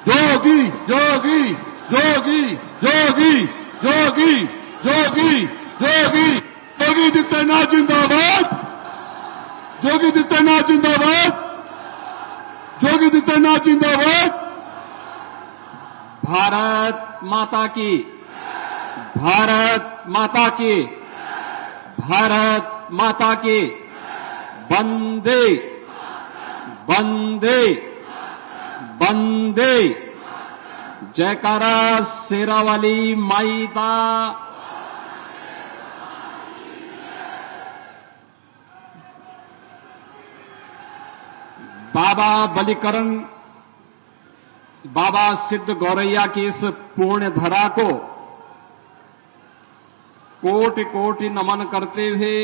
जोगी जोगी जोगी जोगी जोगी जोगी जोगी जोगी आदित्यनाथ जिंदाबाद, जोगी आदित्यनाथ जिंदाबाद, जोगी आदित्यनाथ जिंदाबाद। भारत माता की, भारत माता की, भारत माता की। वंदे वंदे वंदे। जयकारा शेरावाली माई दा। बाबा बलिकरण, बाबा सिद्ध गौरैया की इस पुण्य धरा को कोटि कोटि नमन करते हुए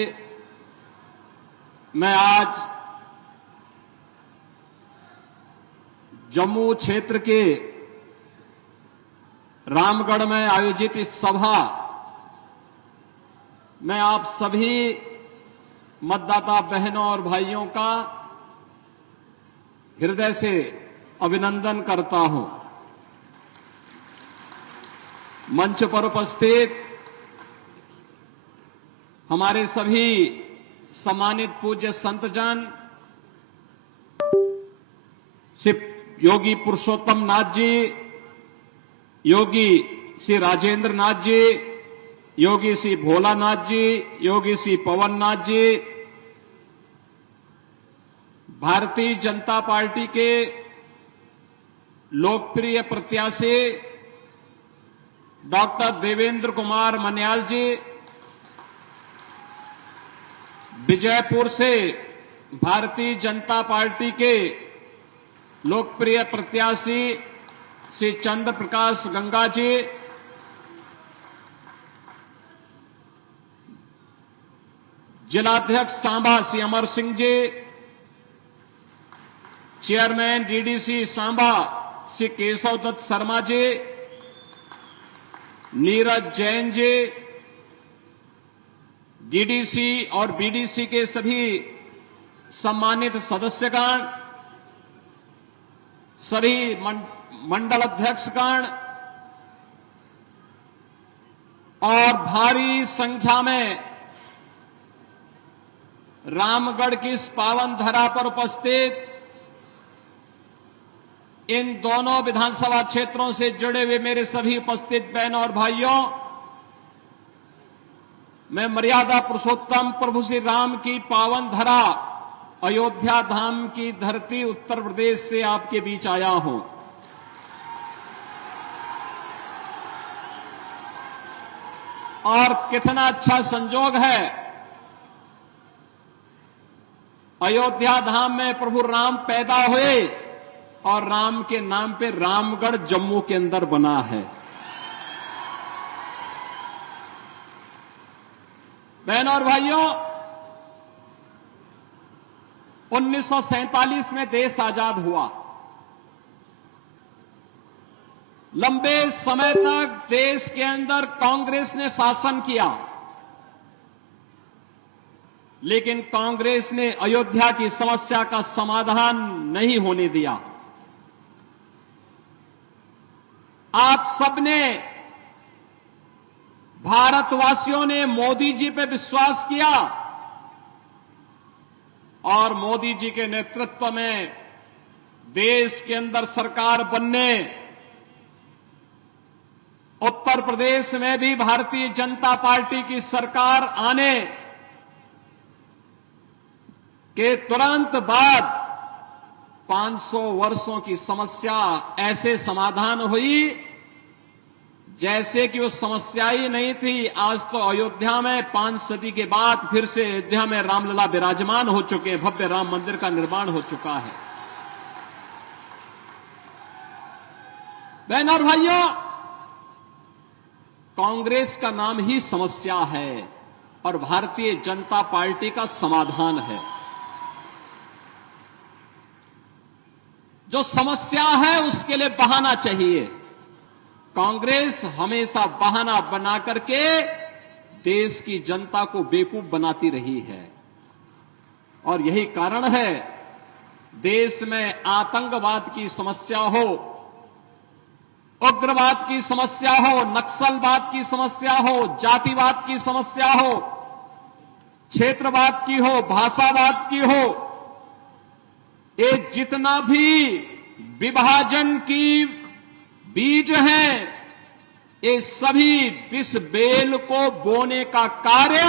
मैं आज जम्मू क्षेत्र के रामगढ़ में आयोजित इस सभा में आप सभी मतदाता बहनों और भाइयों का हृदय से अभिनंदन करता हूं। मंच पर उपस्थित हमारे सभी सम्मानित पूज्य संतजन, श्री योगी पुरुषोत्तम नाथ जी, योगी श्री राजेंद्र नाथ जी, योगी श्री भोलानाथ जी, योगी श्री पवन नाथ जी, भारतीय जनता पार्टी के लोकप्रिय प्रत्याशी डॉक्टर देवेंद्र कुमार मन्याल जी, विजयपुर से भारतीय जनता पार्टी के लोकप्रिय प्रत्याशी श्री चंद्र प्रकाश गंगा जी, जिलाध्यक्ष Samba Shri Amar Singh ji, chairman DDC Samba Shri Keshav Dutt Sharma ji, Neeraj Jain ji, DDC और बीडीसी के सभी सम्मानित सदस्यगण, सभी मंडल अध्यक्षगण और भारी संख्या में रामगढ़ की इस पावन धरा पर उपस्थित इन दोनों विधानसभा क्षेत्रों से जुड़े हुए मेरे सभी उपस्थित बहनों और भाइयों, मैं मर्यादा पुरुषोत्तम प्रभु श्री राम की पावन धरा अयोध्या धाम की धरती उत्तर प्रदेश से आपके बीच आया हूं। और कितना अच्छा संजोग है, अयोध्या धाम में प्रभु राम पैदा हुए और राम के नाम पे रामगढ़ जम्मू के अंदर बना है। बहनों और भाइयों, 1947 में देश आजाद हुआ। लंबे समय तक देश के अंदर कांग्रेस ने शासन किया, लेकिन कांग्रेस ने अयोध्या की समस्या का समाधान नहीं होने दिया। आप सबने, भारतवासियों ने मोदी जी पे विश्वास किया और मोदी जी के नेतृत्व में देश के अंदर सरकार बनने, उत्तर प्रदेश में भी भारतीय जनता पार्टी की सरकार आने के तुरंत बाद 500 वर्षों की समस्या ऐसे समाधान हुई जैसे कि वो समस्या ही नहीं थी। आज तो अयोध्या में 5 सदी के बाद फिर से अयोध्या में रामलला विराजमान हो चुके हैं, भव्य राम मंदिर का निर्माण हो चुका है। बहनों और भाइयों, कांग्रेस का नाम ही समस्या है और भारतीय जनता पार्टी का समाधान है। जो समस्या है उसके लिए बहाना चाहिए। कांग्रेस हमेशा बहाना बना करके देश की जनता को बेवकूफ बनाती रही है और यही कारण है देश में आतंकवाद की समस्या हो, उग्रवाद की समस्या हो, नक्सलवाद की समस्या हो, जातिवाद की समस्या हो, क्षेत्रवाद की हो, भाषावाद की हो, ये जितना भी विभाजन की बीज हैं, ये सभी विष बेल को बोने का कार्य,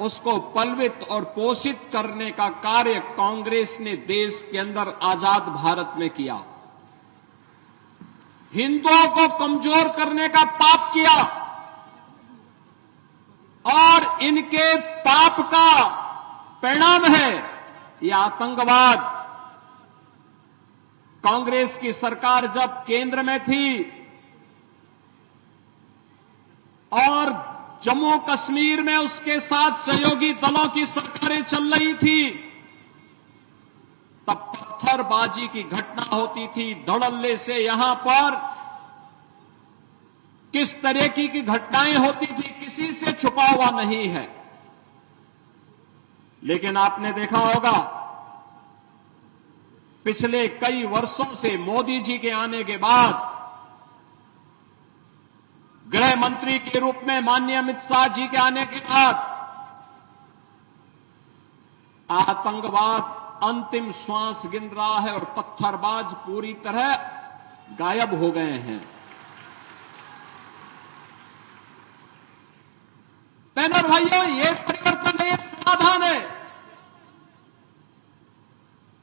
उसको पलवित और पोषित करने का कार्य कांग्रेस ने देश के अंदर आजाद भारत में किया। हिंदुओं को कमजोर करने का पाप किया और इनके पाप का परिणाम है ये आतंकवाद। कांग्रेस की सरकार जब केंद्र में थी और जम्मू कश्मीर में उसके साथ सहयोगी दलों की सरकारें चल रही थी, तब पत्थरबाजी की घटना होती थी। धड़ल्ले से यहां पर किस तरह की घटनाएं होती थी, किसी से छुपा हुआ नहीं है। लेकिन आपने देखा होगा पिछले कई वर्षों से मोदी जी के आने के बाद गृह मंत्री के रूप में माननीय अमित शाह जी के आने के बाद आतंकवाद अंतिम श्वास गिन रहा है और पत्थरबाज पूरी तरह गायब हो गए हैं। बहनों और भाइयों, ये परिवर्तन है, ये समाधान है।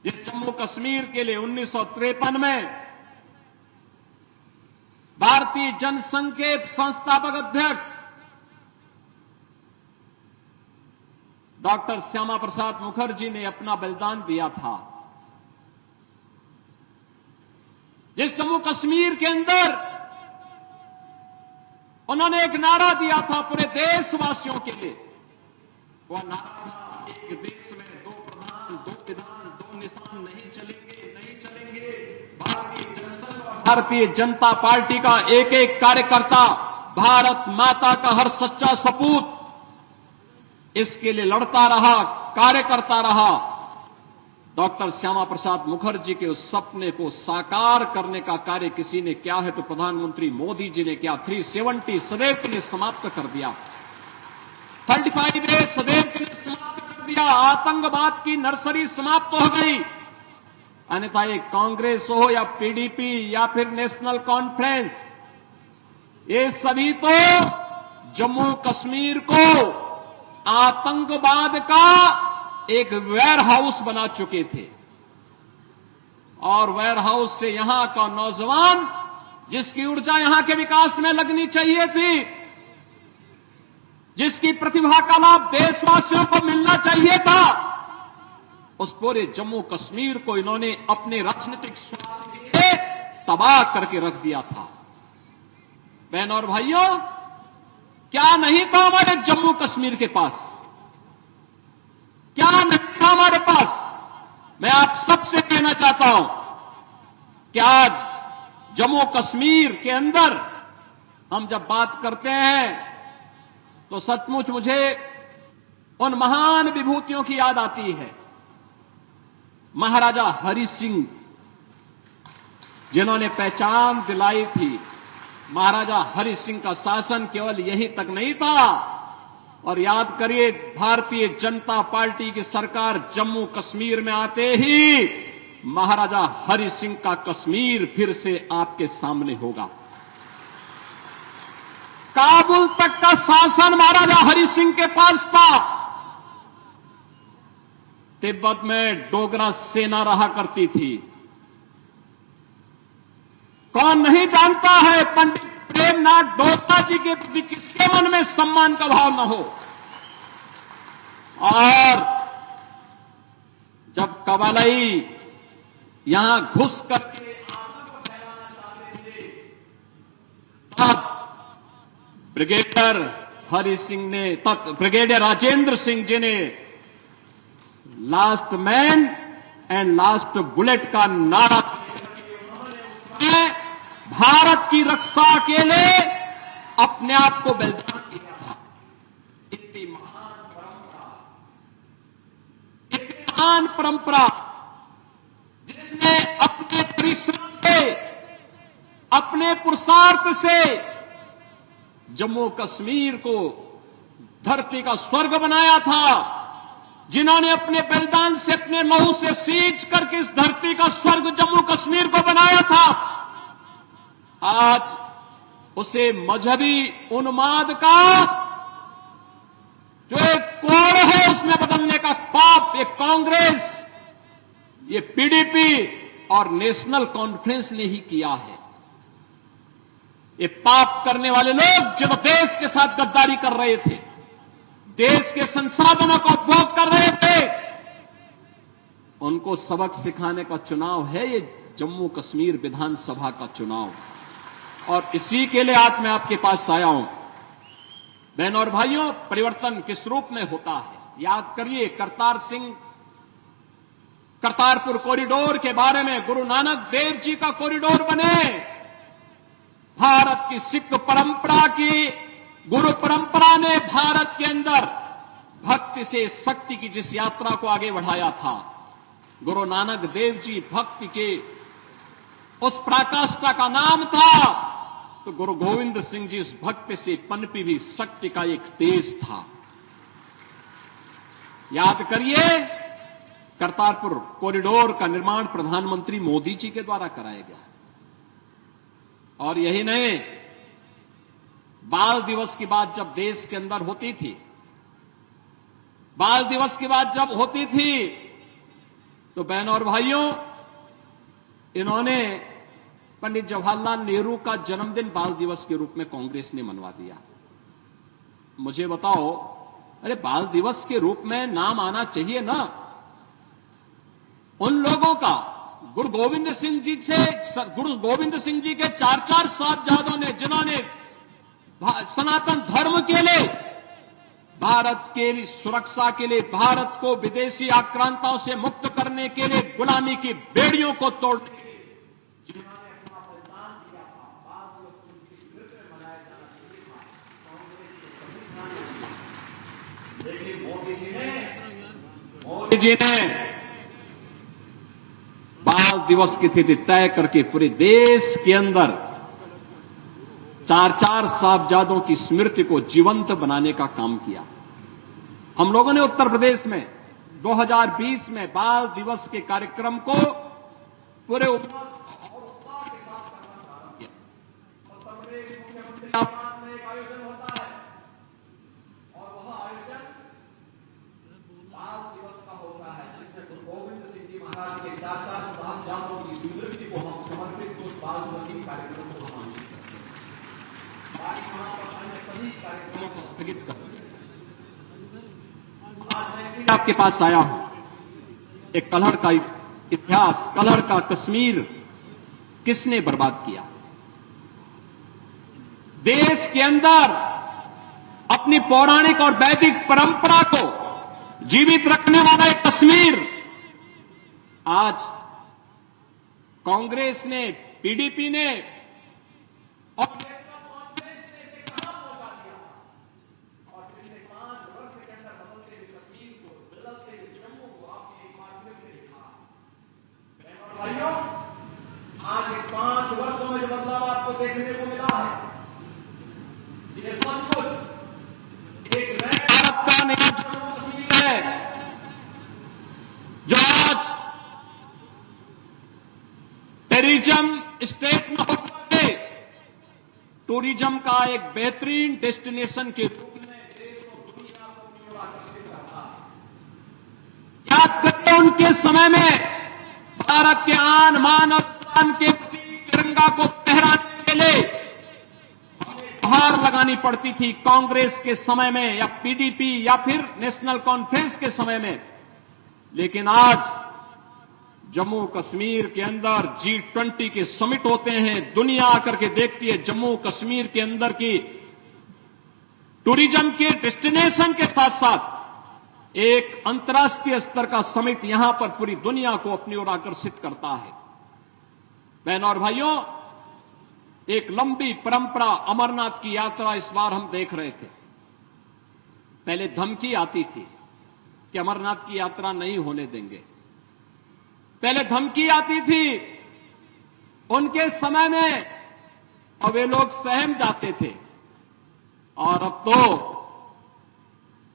जिस जम्मू कश्मीर के लिए 1953 में भारतीय जनसंघ के संस्थापक अध्यक्ष डॉक्टर श्यामा प्रसाद मुखर्जी ने अपना बलिदान दिया था, जिस जम्मू कश्मीर के अंदर उन्होंने एक नारा दिया था पूरे देशवासियों के लिए, वह नारा था, एक देश में दो प्रधान, दो विधान, दो निशान नहीं चलेंगे, नहीं चलेंगे। भारतीय जनता पार्टी का एक एक कार्यकर्ता भारत माता का हर सच्चा सपूत इसके लिए लड़ता रहा, कार्य करता रहा। डॉक्टर श्यामा प्रसाद मुखर्जी के उस सपने को साकार करने का कार्य किसी ने किया है तो प्रधानमंत्री मोदी जी ने किया। 370 सदैव के लिए समाप्त कर दिया, 35A सदैव के लिए समाप्त कर दिया। आतंकवाद की नर्सरी समाप्त हो गई। अन्यथा ये कांग्रेस हो या पीडीपी या फिर नेशनल कॉन्फ्रेंस, ये सभी तो जम्मू कश्मीर को आतंकवाद का एक वेयर हाउस बना चुके थे। और वेयर हाउस से यहां का नौजवान, जिसकी ऊर्जा यहां के विकास में लगनी चाहिए थी, जिसकी प्रतिभा का लाभ देशवासियों को मिलना चाहिए था, उस पूरे जम्मू कश्मीर को इन्होंने अपने राजनीतिक स्वार्थ के लिए तबाह करके रख दिया था। बहनों और भाइयों, क्या नहीं था हमारे जम्मू कश्मीर के पास? क्या नहीं था हमारे पास? मैं आप सबसे कहना चाहता हूं कि आज जम्मू कश्मीर के अंदर हम जब बात करते हैं तो सचमुच मुझे उन महान विभूतियों की याद आती है। महाराजा हरि सिंह, जिन्होंने पहचान दिलाई थी। महाराजा हरि सिंह का शासन केवल यहीं तक नहीं था। और याद करिए, भारतीय जनता पार्टी की सरकार जम्मू कश्मीर में आते ही महाराजा हरि सिंह का कश्मीर फिर से आपके सामने होगा। काबुल तक का शासन महाराजा हरि सिंह के पास था। तिब्बत में डोगरा सेना रहा करती थी। कौन नहीं जानता है पंडित प्रेमनाथ डोगरा जी के प्रति किसके मन में सम्मान का भाव न हो। और जब कबालई यहां घुस करके आतंक फैलाना चाहते थे, तब ब्रिगेडियर राजेंद्र सिंह जी ने last man and last bullet का नारा भारत की रक्षा के लिए अपने आप को बलिदान किया था। इतनी महान परंपरा जिसने अपने परिश्रम से अपने पुरुषार्थ से जम्मू कश्मीर को धरती का स्वर्ग बनाया था, जिन्होंने अपने बलिदान से, अपने लहू से सींच करके इस धरती का स्वर्ग जम्मू कश्मीर को बनाया था, आज उसे मजहबी उन्माद का जो एक कोड़ है उसमें बदलने का पाप ये कांग्रेस, ये पीडीपी और नेशनल कॉन्फ्रेंस ने ही किया है। ये पाप करने वाले लोग जो देश के साथ गद्दारी कर रहे थे, देश के संसाधनों का उपभोग कर रहे थे, उनको सबक सिखाने का चुनाव है ये जम्मू कश्मीर विधानसभा का चुनाव। और इसी के लिए आज मैं आपके पास आया हूं। बहनों और भाइयों, परिवर्तन किस रूप में होता है याद करिए। करतारपुर कॉरिडोर के बारे में, गुरु नानक देव जी का कॉरिडोर बने, भारत की सिख परंपरा की गुरु परंपरा ने भारत के अंदर भक्ति से शक्ति की जिस यात्रा को आगे बढ़ाया था, गुरु नानक देव जी भक्ति के उस पराकाष्ठा का नाम था, तो गुरु गोविंद सिंह जी उस भक्ति से पनपी भी शक्ति का एक तेज था। याद करिए, करतारपुर कॉरिडोर का निर्माण प्रधानमंत्री मोदी जी के द्वारा कराया गया। और यही नहीं, बाल दिवस की बात जब देश के अंदर होती थी, बाल दिवस की बात जब होती थी, तो बहनों और भाइयों, इन्होंने पंडित जवाहरलाल नेहरू का जन्मदिन बाल दिवस के रूप में कांग्रेस ने मनवा दिया। मुझे बताओ, अरे बाल दिवस के रूप में नाम आना चाहिए ना उन लोगों का। गुरु गोविंद सिंह जी के 4 साहबजादों ने, जिन्होंने सनातन धर्म के लिए, भारत के लिए सुरक्षा के लिए, भारत को विदेशी आक्रांताओं से मुक्त करने के लिए, गुलामी की बेड़ियों को तोड़ने के लिए जिन्होंने अपना बलिदान दिया था, बाल दिवस उनकी स्मृति में मनाया जाना चाहिए था। लेकिन मोदी जी ने बाल दिवस की तिथि तय करके पूरे देश के अंदर 4 साहबजादों की स्मृति को जीवंत बनाने का काम किया। हम लोगों ने उत्तर प्रदेश में 2020 में बाल दिवस के कार्यक्रम को पूरे उत्साह के साथ करना प्रारंभ किया। उत्तर प्रदेश मुख्यमंत्री आवास में एक आयोजन होता है और वह आयोजन बाल दिवस का होता है, जिसमें गुरु गोविंद सिंह जी महाराज के 4 साहबजादों की स्मृति को हम समर्पित उस बाल दिवस के कार्यक्रम को हम आयोजित करते हैं। अन्य सभी कार्यक्रमों को स्थगित कर आपके पास आया हूं। एक कलहड़ का इतिहास, कलहड़ का कश्मीर किसने बर्बाद किया? देश के अंदर अपनी पौराणिक और वैदिक परंपरा को जीवित रखने वाला एक कश्मीर आज कांग्रेस ने, पीडीपी ने और आज 5 वर्षों में जो बदलाव आपको देखने को मिला है, ये सब कुछ एक नए भारत का नया जम्मू कश्मीर है, जो आज टूरिज्म स्टेट में होकर टूरिज्म का एक बेहतरीन डेस्टिनेशन के रूप में देश और दुनिया को आकर्षित करता है। याद करते उनके समय में भारत के आन मान और शान के तिरंगा को फहराने के लिए हार लगानी पड़ती थी कांग्रेस के समय में, या पीडीपी, या फिर नेशनल कॉन्फ्रेंस के समय में। लेकिन आज जम्मू कश्मीर के अंदर G20 के समिट होते हैं, दुनिया आकर के देखती है जम्मू कश्मीर के अंदर की टूरिज्म के डेस्टिनेशन के साथ साथ एक अंतर्राष्ट्रीय स्तर का समिट यहां पर पूरी दुनिया को अपनी ओर आकर्षित करता है। बहनों और भाइयों, एक लंबी परंपरा अमरनाथ की यात्रा इस बार हम देख रहे थे। पहले धमकी आती थी कि अमरनाथ की यात्रा नहीं होने देंगे, पहले धमकी आती थी। उनके समय में और वे लोग सहम जाते थे। और अब तो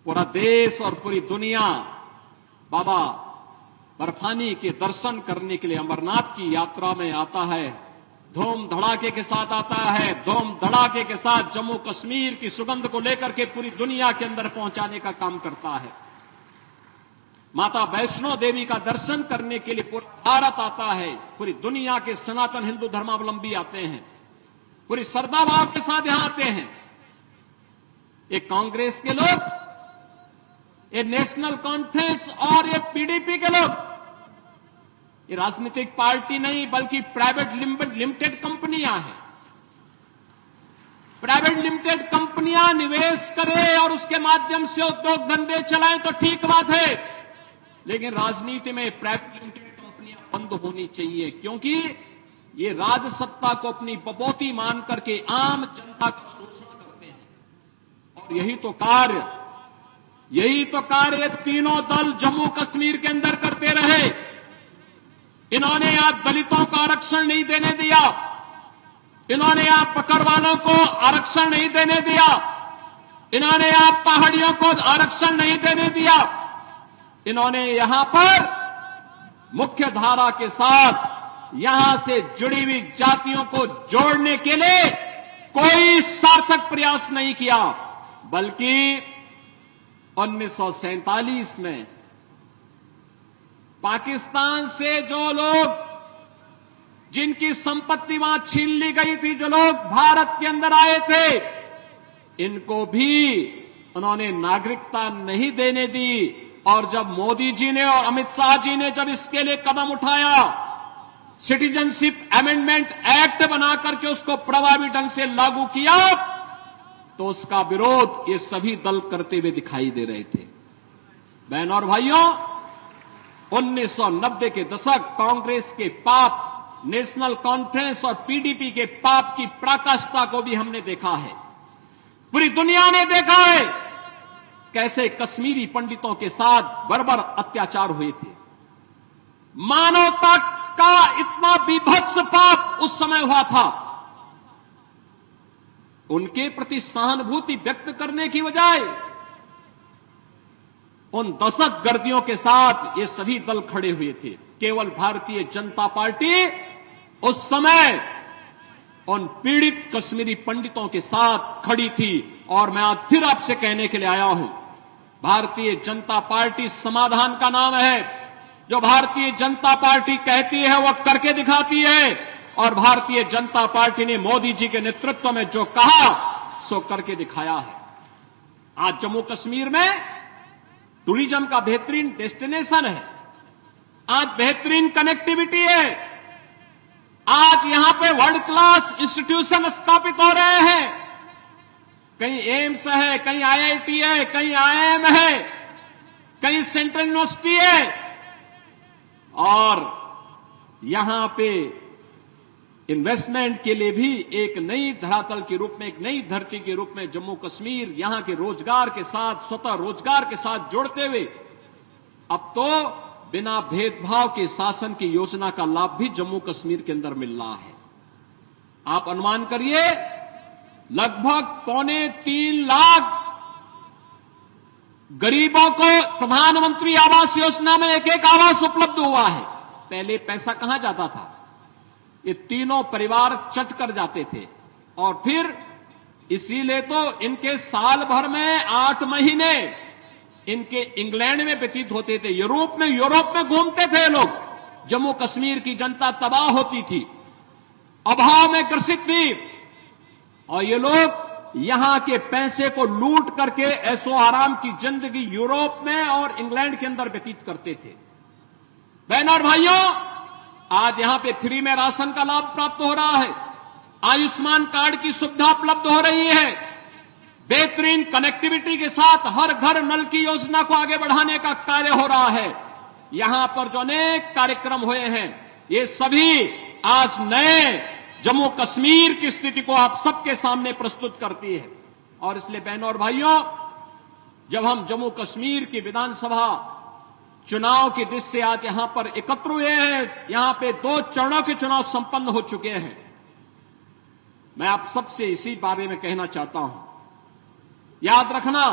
पूरा देश और पूरी दुनिया बाबा बर्फानी के दर्शन करने के लिए अमरनाथ की यात्रा में आता है। धूम धड़ाके के साथ आता है, धूम धड़ाके के साथ जम्मू कश्मीर की सुगंध को लेकर के पूरी दुनिया के अंदर पहुंचाने का काम करता है। माता वैष्णो देवी का दर्शन करने के लिए पूरा भारत आता है, पूरी दुनिया के सनातन हिंदू धर्मावलंबी आते हैं, पूरी श्रद्धा भाव के साथ यहां आते हैं। ये कांग्रेस के लोग, ये नेशनल कॉन्फ्रेंस और ये पीडीपी के लोग, ये राजनीतिक पार्टी नहीं बल्कि प्राइवेट लिमिटेड कंपनियां हैं। प्राइवेट लिमिटेड कंपनियां निवेश करें और उसके माध्यम से उद्योग धंधे चलाएं तो ठीक बात है, लेकिन राजनीति में प्राइवेट लिमिटेड कंपनियां बंद होनी चाहिए, क्योंकि ये राजसत्ता को अपनी बपौती मान करके आम जनता का शोषण करते हैं। और यही तो कार्य तीनों दल जम्मू कश्मीर के अंदर करते रहे। इन्होंने यहां दलितों को आरक्षण नहीं देने दिया, इन्होंने यहां पकड़वालों को आरक्षण नहीं देने दिया, इन्होंने यहां पहाड़ियों को आरक्षण नहीं देने दिया, इन्होंने यहां पर मुख्य धारा के साथ यहां से जुड़ी हुई जातियों को जोड़ने के लिए कोई सार्थक प्रयास नहीं किया, बल्कि 1947 में पाकिस्तान से जो लोग, जिनकी संपत्ति वहां छीन ली गई थी, जो लोग भारत के अंदर आए थे, इनको भी उन्होंने नागरिकता नहीं देने दी। और जब मोदी जी ने और अमित शाह जी ने जब इसके लिए कदम उठाया, सिटीजनशिप अमेंडमेंट एक्ट बना करके उसको प्रभावी ढंग से लागू किया, तो उसका विरोध ये सभी दल करते हुए दिखाई दे रहे थे। बहनों और भाइयों, 1990 के दशक कांग्रेस के पाप, नेशनल कॉन्फ्रेंस और पीडीपी के पाप की पराकाष्ठा को भी हमने देखा है। पूरी दुनिया ने देखा है कैसे कश्मीरी पंडितों के साथ बर्बर अत्याचार हुए थे। मानवता का इतना बीभत्स पाप उस समय हुआ था। उनके प्रति सहानुभूति व्यक्त करने की बजाय उन दहशतगर्दियों के साथ ये सभी दल खड़े हुए थे। केवल भारतीय जनता पार्टी उस समय उन पीड़ित कश्मीरी पंडितों के साथ खड़ी थी। और मैं आज फिर आपसे कहने के लिए आया हूं, भारतीय जनता पार्टी समाधान का नाम है। जो भारतीय जनता पार्टी कहती है वह करके दिखाती है, और भारतीय जनता पार्टी ने मोदी जी के नेतृत्व में जो कहा सो करके दिखाया है। आज जम्मू कश्मीर में टूरिज्म का बेहतरीन डेस्टिनेशन है, आज बेहतरीन कनेक्टिविटी है, आज यहां पे वर्ल्ड क्लास इंस्टीट्यूशन स्थापित हो रहे हैं। कहीं एम्स है, कहीं आईआईटी है, कहीं आईआईएम है, कहीं सेंट्रल यूनिवर्सिटी है। और यहां पे इन्वेस्टमेंट के लिए भी एक नई धरातल के रूप में, एक नई धरती के रूप में जम्मू कश्मीर यहां के रोजगार के साथ, स्वतः रोजगार के साथ जोड़ते हुए अब तो बिना भेदभाव के शासन की योजना का लाभ भी जम्मू कश्मीर के अंदर मिल रहा है। आप अनुमान करिए, लगभग 2.25 लाख गरीबों को प्रधानमंत्री आवास योजना में एक एक आवास उपलब्ध हुआ है। पहले पैसा कहां जाता था? ये तीनों परिवार चट कर जाते थे, और फिर इसीलिए तो इनके साल भर में 8 महीने इनके इंग्लैंड में व्यतीत होते थे, यूरोप में घूमते थे लोग। जम्मू कश्मीर की जनता तबाह होती थी, अभाव में ग्रसित थी, और ये लोग यहां के पैसे को लूट करके ऐसो आराम की जिंदगी यूरोप में और इंग्लैंड के अंदर व्यतीत करते थे। बहनों और भाइयों, आज यहां पे फ्री में राशन का लाभ प्राप्त हो रहा है, आयुष्मान कार्ड की सुविधा उपलब्ध हो रही है, बेहतरीन कनेक्टिविटी के साथ हर घर नल की योजना को आगे बढ़ाने का कार्य हो रहा है। यहां पर जो अनेक कार्यक्रम हुए हैं, ये सभी आज नए जम्मू कश्मीर की स्थिति को आप सबके सामने प्रस्तुत करती है। और इसलिए बहनों और भाइयों, जब हम जम्मू कश्मीर की विधानसभा चुनाव की दृष्टि से आज यहां पर एकत्र हुए हैं, यहां पे 2 चरणों के चुनाव संपन्न हो चुके हैं। मैं आप सबसे इसी बारे में कहना चाहता हूं, याद रखना,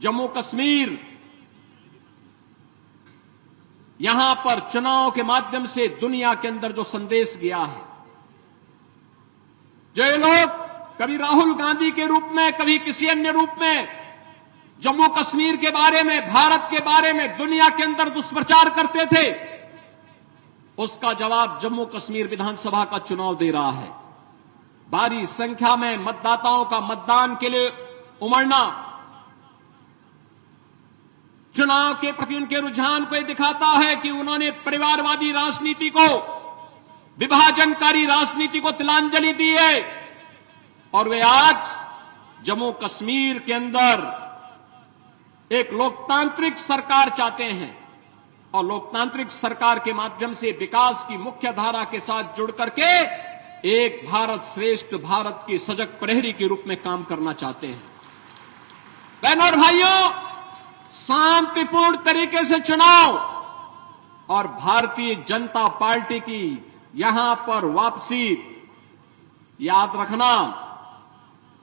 जम्मू कश्मीर यहां पर चुनाव के माध्यम से दुनिया के अंदर जो संदेश गया है, जो ये लोग कभी राहुल गांधी के रूप में, कभी किसी अन्य रूप में जम्मू कश्मीर के बारे में, भारत के बारे में दुनिया के अंदर दुष्प्रचार करते थे, उसका जवाब जम्मू कश्मीर विधानसभा का चुनाव दे रहा है। भारी संख्या में मतदाताओं का मतदान के लिए उमड़ना चुनाव के प्रति उनके रुझान को दिखाता है कि उन्होंने परिवारवादी राजनीति को, विभाजनकारी राजनीति को तिलांजलि दी है और वे आज जम्मू कश्मीर के अंदर एक लोकतांत्रिक सरकार चाहते हैं और लोकतांत्रिक सरकार के माध्यम से विकास की मुख्य धारा के साथ जुड़ करके एक भारत श्रेष्ठ भारत की सजग प्रहरी के रूप में काम करना चाहते हैं। बहनों और भाइयों, शांतिपूर्ण तरीके से चुनाव और भारतीय जनता पार्टी की यहां पर वापसी, याद रखना,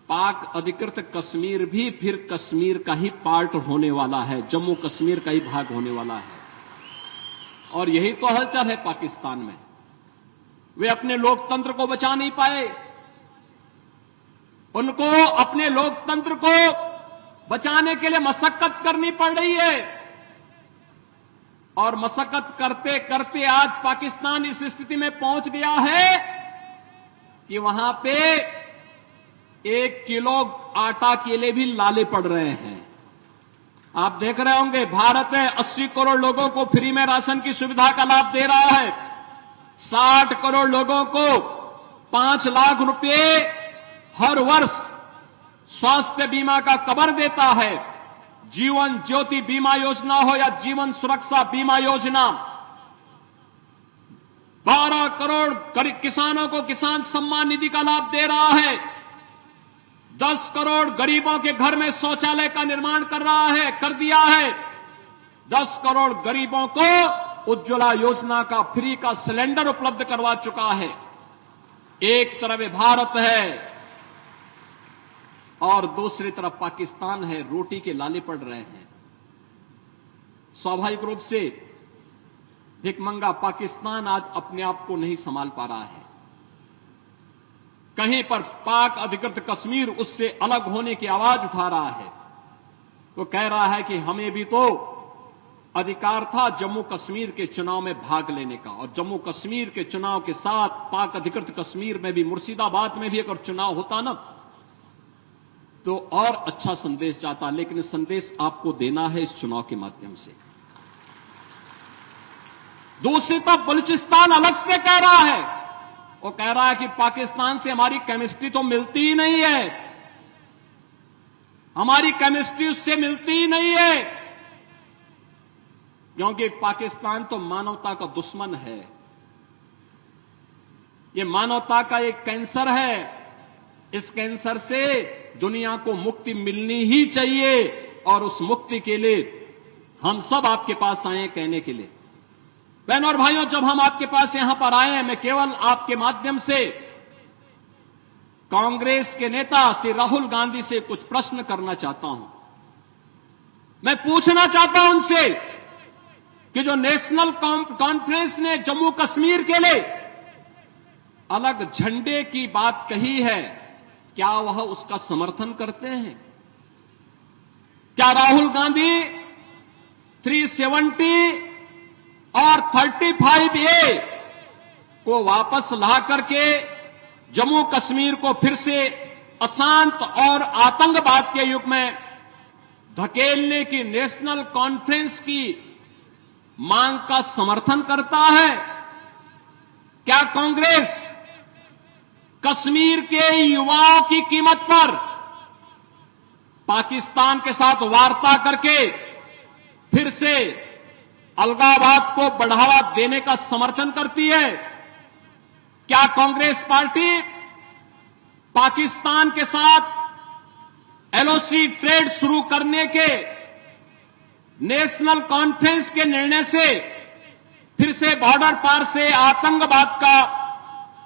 पाक अधिकृत कश्मीर भी फिर कश्मीर का ही पार्ट होने वाला है, जम्मू कश्मीर का ही भाग होने वाला है। और यही तो हलचल है पाकिस्तान में। वे अपने लोकतंत्र को बचा नहीं पाए, उनको अपने लोकतंत्र को बचाने के लिए मशक्कत करनी पड़ रही है और मशक्कत करते करते आज पाकिस्तान इस स्थिति में पहुंच गया है कि वहां पे 1 किलो आटा के लिए भी लाले पड़ रहे हैं। आप देख रहे होंगे, भारत में 80 करोड़ लोगों को फ्री में राशन की सुविधा का लाभ दे रहा है, 60 करोड़ लोगों को 5 लाख रुपए हर वर्ष स्वास्थ्य बीमा का कवर देता है। जीवन ज्योति बीमा योजना हो या जीवन सुरक्षा बीमा योजना, 12 करोड़ किसानों को किसान सम्मान निधि का लाभ दे रहा है, 10 करोड़ गरीबों के घर में शौचालय का निर्माण कर दिया है, 10 करोड़ गरीबों को उज्ज्वला योजना का फ्री का सिलेंडर उपलब्ध करवा चुका है। एक तरफ भारत है और दूसरी तरफ पाकिस्तान है, रोटी के लाले पड़ रहे हैं। स्वाभाविक रूप से भिखमंगा पाकिस्तान आज अपने आप को नहीं संभाल पा रहा है। कहीं पर पाक अधिकृत कश्मीर उससे अलग होने की आवाज उठा रहा है, वो कह रहा है कि हमें भी तो अधिकार था जम्मू कश्मीर के चुनाव में भाग लेने का, और जम्मू कश्मीर के चुनाव के साथ पाक अधिकृत कश्मीर में भी, मुर्शिदाबाद में भी अगर चुनाव होता ना तो और अच्छा संदेश जाता, लेकिन संदेश आपको देना है इस चुनाव के माध्यम से। दूसरी तरफ बलूचिस्तान अलग से कह रहा है, वो कह रहा है कि पाकिस्तान से हमारी केमिस्ट्री तो मिलती ही नहीं है, हमारी केमिस्ट्री उससे मिलती ही नहीं है, क्योंकि पाकिस्तान तो मानवता का दुश्मन है, ये मानवता का एक कैंसर है। इस कैंसर से दुनिया को मुक्ति मिलनी ही चाहिए और उस मुक्ति के लिए हम सब आपके पास आए हैं कहने के लिए। बहनों और भाइयों, जब हम आपके पास यहां पर आए हैं, मैं केवल आपके माध्यम से कांग्रेस के नेता श्री राहुल गांधी से कुछ प्रश्न करना चाहता हूं। मैं पूछना चाहता हूं उनसे कि जो नेशनल कॉन्फ्रेंस ने जम्मू कश्मीर के लिए अलग झंडे की बात कही है, क्या वह उसका समर्थन करते हैं? क्या राहुल गांधी 370 और 35A को वापस ला करके जम्मू कश्मीर को फिर से अशांत और आतंकवाद के युग में धकेलने की नेशनल कॉन्फ्रेंस की मांग का समर्थन करता है? क्या कांग्रेस कश्मीर के युवाओं की कीमत पर पाकिस्तान के साथ वार्ता करके फिर से अलगाववाद को बढ़ावा देने का समर्थन करती है? क्या कांग्रेस पार्टी पाकिस्तान के साथ LOC ट्रेड शुरू करने के नेशनल कॉन्फ्रेंस के निर्णय से फिर से बॉर्डर पार से आतंकवाद का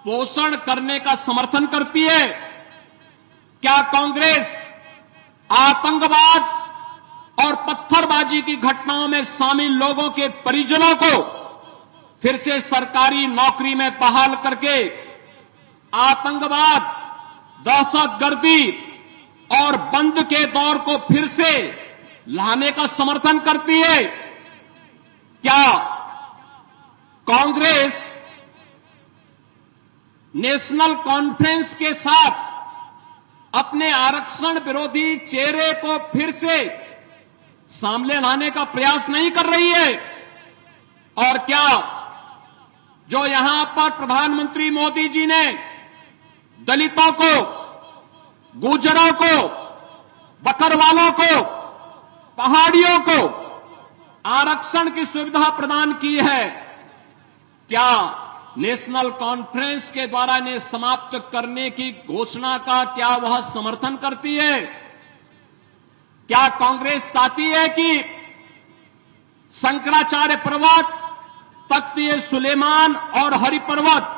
पोषण करने का समर्थन करती है? क्या कांग्रेस आतंकवाद और पत्थरबाजी की घटनाओं में शामिल लोगों के परिजनों को फिर से सरकारी नौकरी में बहाल करके आतंकवाद, दहशतगर्दी और बंद के दौर को फिर से लाने का समर्थन करती है? क्या कांग्रेस नेशनल कॉन्फ्रेंस के साथ अपने आरक्षण विरोधी चेहरे को फिर से सामने लाने का प्रयास नहीं कर रही है? और क्या जो यहां पर प्रधानमंत्री मोदी जी ने दलितों को, गुर्जरों को, बकरवालों को, पहाड़ियों को आरक्षण की सुविधा प्रदान की है, क्या नेशनल कॉन्फ्रेंस के द्वारा इन्हें समाप्त करने की घोषणा का क्या वह समर्थन करती है? क्या कांग्रेस चाहती है कि शंकराचार्य पर्वत, तख्त-ए-सुलेमान और हरि पर्वत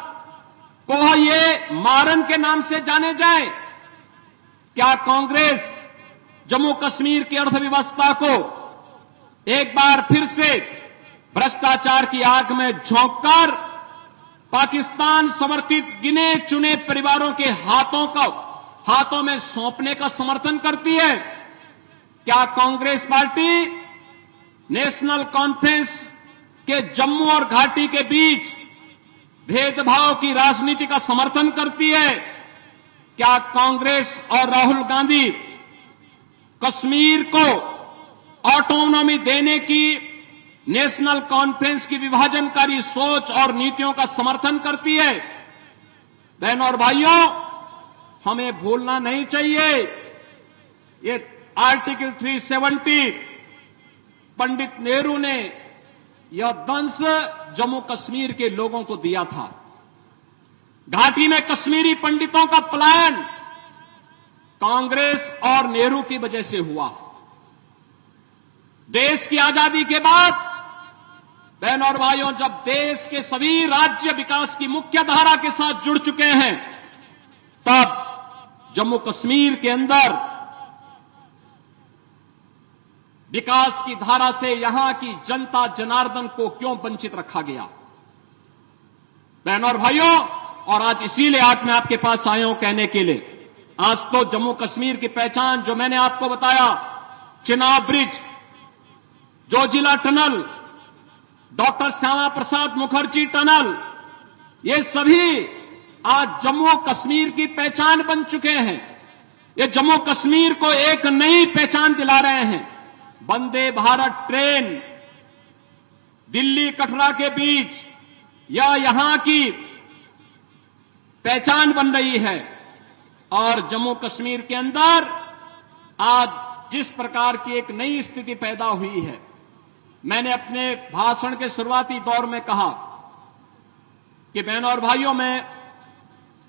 को ये मारन के नाम से जाने जाए? क्या कांग्रेस जम्मू कश्मीर की अर्थव्यवस्था को एक बार फिर से भ्रष्टाचार की आग में झोंककर पाकिस्तान समर्थित गिने चुने परिवारों के हाथों में सौंपने का समर्थन करती है? क्या कांग्रेस पार्टी नेशनल कॉन्फ्रेंस के जम्मू और घाटी के बीच भेदभाव की राजनीति का समर्थन करती है? क्या कांग्रेस और राहुल गांधी कश्मीर को ऑटोनॉमी देने की नेशनल कॉन्फ्रेंस की विभाजनकारी सोच और नीतियों का समर्थन करती है? बहनों और भाइयों, हमें भूलना नहीं चाहिए, ये आर्टिकल 370 पंडित नेहरू ने यह दंश जम्मू कश्मीर के लोगों को दिया था। घाटी में कश्मीरी पंडितों का पलायन कांग्रेस और नेहरू की वजह से हुआ। देश की आजादी के बाद बहनों और भाइयों, जब देश के सभी राज्य विकास की मुख्य धारा के साथ जुड़ चुके हैं, तब जम्मू कश्मीर के अंदर विकास की धारा से यहां की जनता जनार्दन को क्यों वंचित रखा गया? बहनों और भाइयों, और आज इसीलिए आज मैं आपके पास आया हूं कहने के लिए, आज तो जम्मू कश्मीर की पहचान जो मैंने आपको बताया, Chenab bridge, Zojila tunnel, doctor Shyama Prasad Mukherjee tunnel, ये सभी आज जम्मू कश्मीर की पहचान बन चुके हैं। ये जम्मू कश्मीर को एक नई पहचान दिला रहे हैं। वंदे भारत ट्रेन दिल्ली कटरा के बीच या यहां की पहचान बन रही है। और जम्मू कश्मीर के अंदर आज जिस प्रकार की एक नई स्थिति पैदा हुई है, मैंने अपने भाषण के शुरुआती दौर में कहा कि बहनों और भाइयों, मैं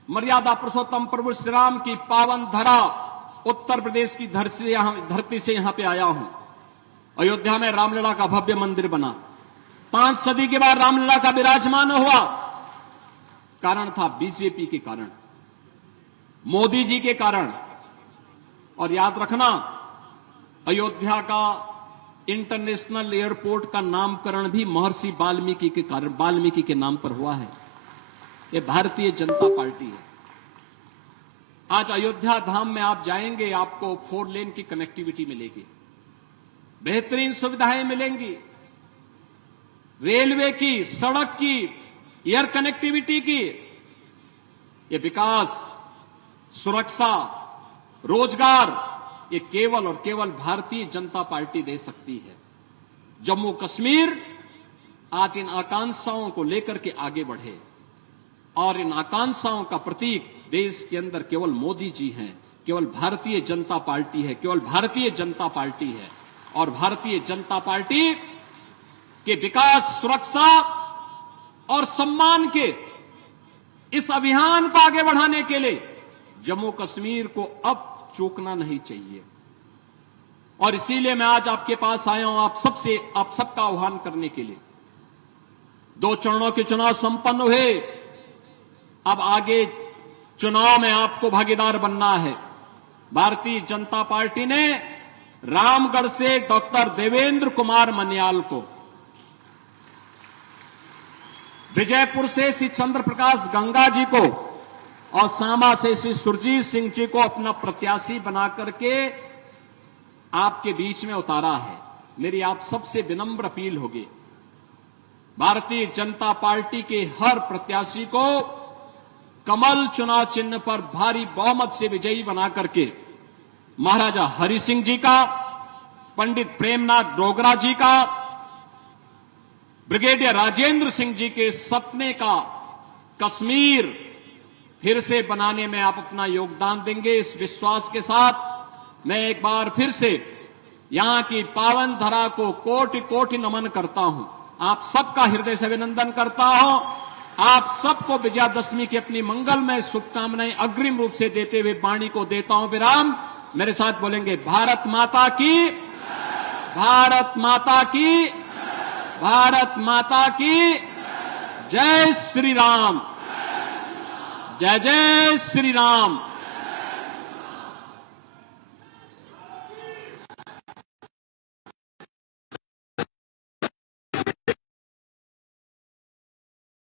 मर्यादा पुरुषोत्तम प्रभु श्री राम की पावन धरा उत्तर प्रदेश की धरती से यहां पे आया हूं। अयोध्या में रामलला का भव्य मंदिर बना, 5 सदी के बाद रामलला का विराजमान हुआ। कारण था बीजेपी के कारण, मोदी जी के कारण। और याद रखना, अयोध्या का इंटरनेशनल एयरपोर्ट का नामकरण भी महर्षि वाल्मीकि के कारण, वाल्मीकि के नाम पर हुआ है। ये भारतीय जनता पार्टी है। आज अयोध्या धाम में आप जाएंगे, आपको 4 लेन की कनेक्टिविटी मिलेगी, बेहतरीन सुविधाएं मिलेंगी, रेलवे की, सड़क की, एयर कनेक्टिविटी की। ये विकास, सुरक्षा, रोजगार, ये केवल और केवल भारतीय जनता पार्टी दे सकती है। जम्मू कश्मीर आज इन आकांक्षाओं को लेकर के आगे बढ़े, और इन आकांक्षाओं का प्रतीक देश के अंदर केवल मोदी जी हैं, केवल भारतीय जनता पार्टी है, केवल भारतीय जनता पार्टी है। और भारतीय जनता पार्टी के विकास, सुरक्षा और सम्मान के इस अभियान को आगे बढ़ाने के लिए जम्मू कश्मीर को अब चूकना नहीं चाहिए। और इसीलिए मैं आज आपके पास आया हूं आप सबका आह्वान करने के लिए। 2 चरणों के चुनाव संपन्न हुए, अब आगे चुनाव में आपको भागीदार बनना है। भारतीय जनता पार्टी ने रामगढ़ से डॉक्टर देवेंद्र कुमार मन्याल को, विजयपुर से श्री चंद्र प्रकाश गंगा जी को और सामा से श्री सुरजीत सिंह जी को अपना प्रत्याशी बना करके आपके बीच में उतारा है। मेरी आप सबसे विनम्र अपील होगी, भारतीय जनता पार्टी के हर प्रत्याशी को कमल चुनाव चिन्ह पर भारी बहुमत से विजयी बना करके महाराजा हरि सिंह जी का, पंडित प्रेमनाथ डोगरा जी का, ब्रिगेडियर राजेंद्र सिंह जी के सपने का कश्मीर फिर से बनाने में आप अपना योगदान देंगे। इस विश्वास के साथ मैं एक बार फिर से यहां की पावन धरा को कोटि कोटि नमन करता हूं। आप सबका हृदय से अभिनंदन करता हूं। आप सबको विजयादशमी की अपनी मंगलमय शुभकामनाएं अग्रिम रूप से देते हुए वाणी को देता हूं विराम। मेरे साथ बोलेंगे भारत माता की, भारत माता की, भारत माता की जय श्री राम, जय जय श्री राम।